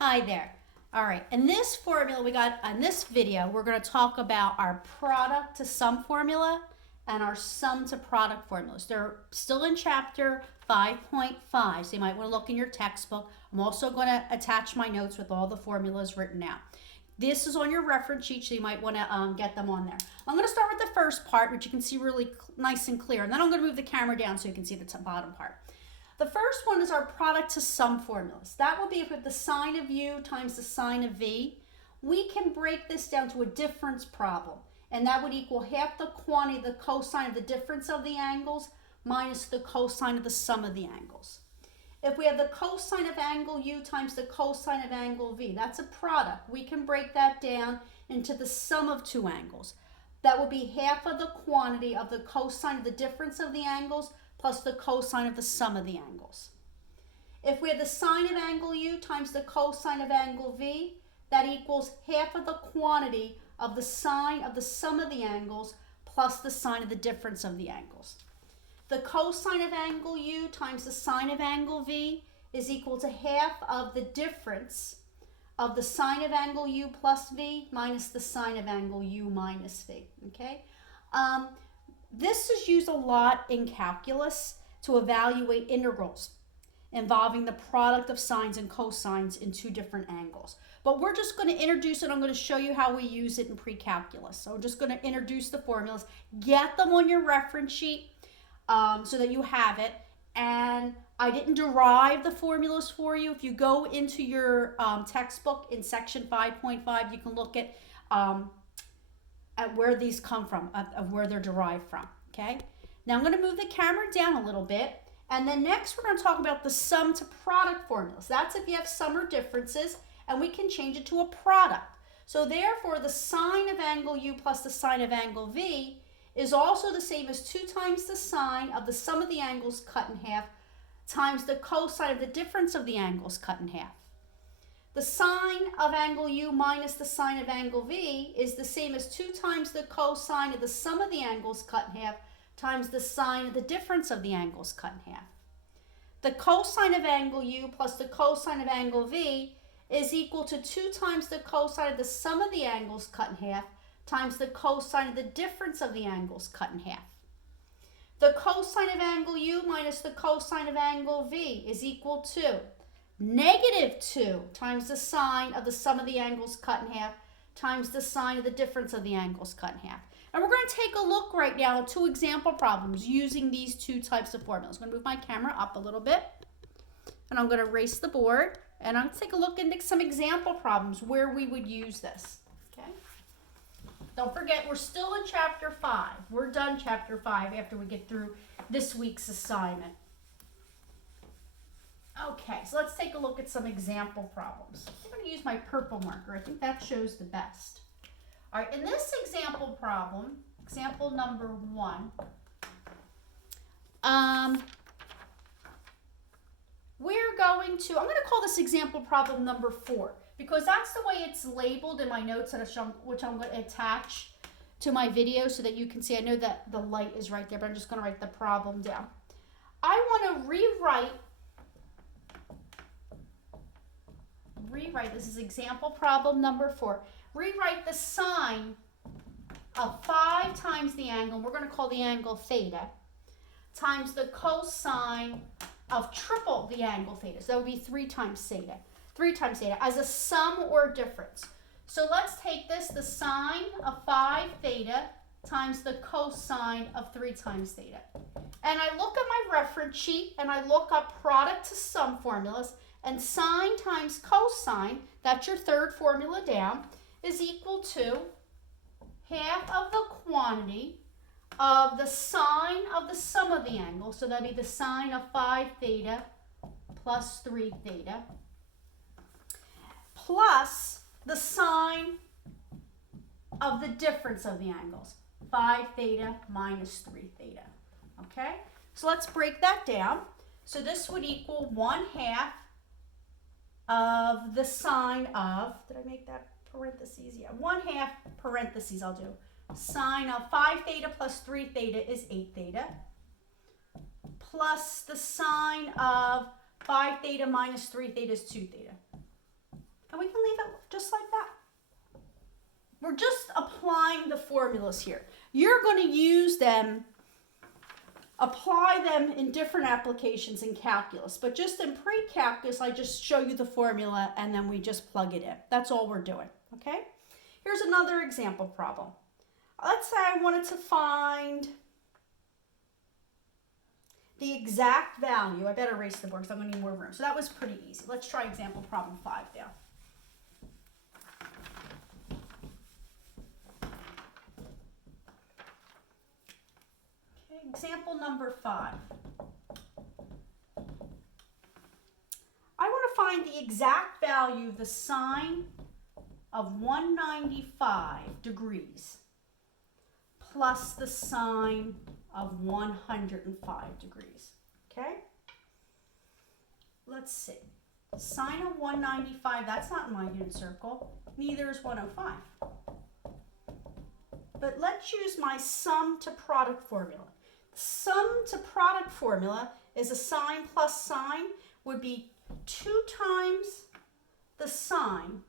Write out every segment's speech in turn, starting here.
Hi there. All right, in this formula in this video, we're going to talk about our product to sum formula and our sum to product formulas. They're still in chapter 5.5, so you might want to look in your textbook. I'm also going to attach my notes with all the formulas written out. This is on your reference sheet, so you might want to get them on there. I'm going to start with the first part, which you can see really nice and clear, and then I'm going to move the camera down so you can see the bottom part. The first one is our product to sum formulas. That will be if we have the sine of u times the sine of v. We can break this down to a difference problem, and that would equal half the quantity of the cosine of the difference of the angles minus the cosine of the sum of the angles. If we have the cosine of angle u times the cosine of angle v, that's a product. We can break that down into the sum of two angles. That will be half of the quantity of the cosine of the difference of the angles plus the cosine of the sum of the angles. If we have the sine of angle u times the cosine of angle v, that equals half of the quantity of the sine of the sum of the angles plus the sine of the difference of the angles. The cosine of angle u times the sine of angle v is equal to half of the difference of the sine of angle u plus v minus the sine of angle u minus v, okay? This is used a lot in calculus to evaluate integrals involving the product of sines and cosines in two different angles. But we're just going to introduce it. I'm going to show you how we use it in pre-calculus. So I'm just going to introduce the formulas, get them on your reference sheet so that you have it. And I didn't derive the formulas for you. If you go into your textbook in section 5.5, you can look at where these come from, of where they're derived from, okay? Now I'm going to move the camera down a little bit, and then next we're going to talk about the sum to product formulas. That's if you have sum or differences, and we can change it to a product. So therefore, the sine of angle u plus the sine of angle v is also the same as 2 times the sine of the sum of the angles cut in half times the cosine of the difference of the angles cut in half. The sine of angle u minus the sine of angle v is the same as 2 times the cosine of the sum of the angles cut in half times the sine of the difference of the angles cut in half. The cosine of angle u plus the cosine of angle v is equal to 2 times the cosine of the sum of the angles cut in half times the cosine of the difference of the angles cut in half. The cosine of angle u minus the cosine of angle v is equal to negative 2 times the sine of the sum of the angles cut in half times the sine of the difference of the angles cut in half. And we're going to take a look right now at 2 example problems using these 2 types of formulas. I'm going to move my camera up a little bit, and I'm going to erase the board, and I'm going to take a look into some example problems where we would use this, okay? Don't forget, we're still in chapter 5. We're done chapter 5 after we get through this week's assignment. Okay, so let's take a look at some example problems. I'm going to use my purple marker. I think that shows the best. All right, in this example problem, example number 1, I'm going to call this example problem number 4 because that's the way it's labeled in my notes, which I'm going to attach to my video so that you can see. I know that the light is right there, but I'm just going to write the problem down. I want to rewrite, this is example problem number 4. Rewrite the sine of 5 times the angle, we're going to call the angle theta, times the cosine of triple the angle theta. So that would be 3 times theta. 3 times theta as a sum or difference. So let's take this, the sine of 5 theta times the cosine of 3 times theta. And I look at my reference sheet and I look up product to sum formulas, and sine times cosine, that's your third formula down, is equal to half of the quantity of the sine of the sum of the angle, so that'd be the sine of 5 theta plus 3 theta, plus the sine of the difference of the angles, 5 theta minus 3 theta. Okay, so let's break that down. So this would equal 1/2 of the sine of, did I make that parentheses? Yeah, 1/2 parentheses I'll do. Sine of 5 theta plus 3 theta is 8 theta, plus the sine of 5 theta minus 3 theta is 2 theta. And we can leave it just like that. We're just applying the formulas here. You're going to use them, apply them in different applications in calculus, but just in pre-calculus, I just show you the formula and then we just plug it in. That's all we're doing, okay? Here's another example problem. Let's say I wanted to find the exact value. I better erase the board because I'm going to need more room. So that was pretty easy. Let's try example problem 5 now. Example number 5. I want to find the exact value of the sine of 195 degrees plus the sine of 105 degrees. Okay? Let's see. Sine of 195, that's not in my unit circle. Neither is 105. But let's use my sum to product formula. Sum to product formula is a sine plus sine would be 2 times the sine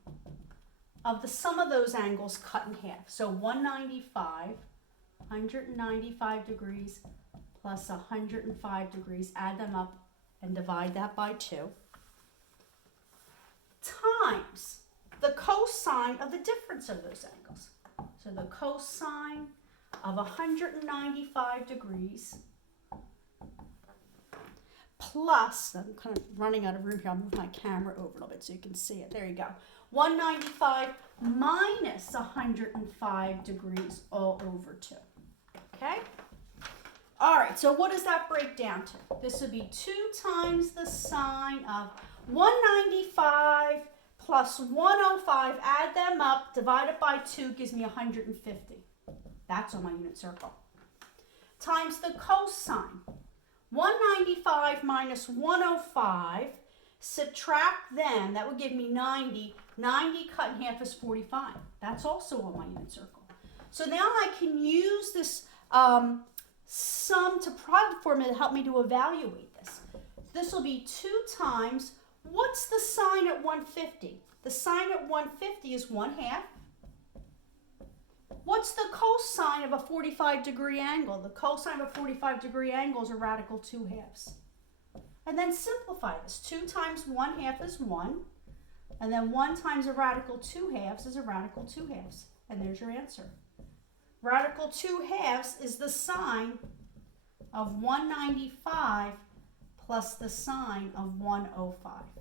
of the sum of those angles cut in half. So 195 degrees plus 105 degrees, add them up and divide that by 2, times the cosine of the difference of those angles. So the cosine of 195 degrees plus, I'm kind of running out of room here, I'll move my camera over a little bit so you can see it. There you go. 195 minus 105 degrees all over 2. Okay? All right, so what does that break down to? This would be 2 times the sine of 195 plus 105, add them up, divide it by 2, gives me 150. That's on my unit circle. Times the cosine. 195 minus 105, subtract them, that would give me 90. 90 cut in half is 45. That's also on my unit circle. So now I can use this sum to product formula to help me to evaluate this. This will be 2 times, what's the sine at 150? The sine at 150 is 1/2. What's the cosine of a 45-degree angle? The cosine of a 45-degree angle is a radical 2/2. And then simplify this. 2 times 1/2 is 1. And then 1 times a radical 2/2 is a radical 2/2. And there's your answer. Radical 2/2 is the sine of 195 plus the sine of 105.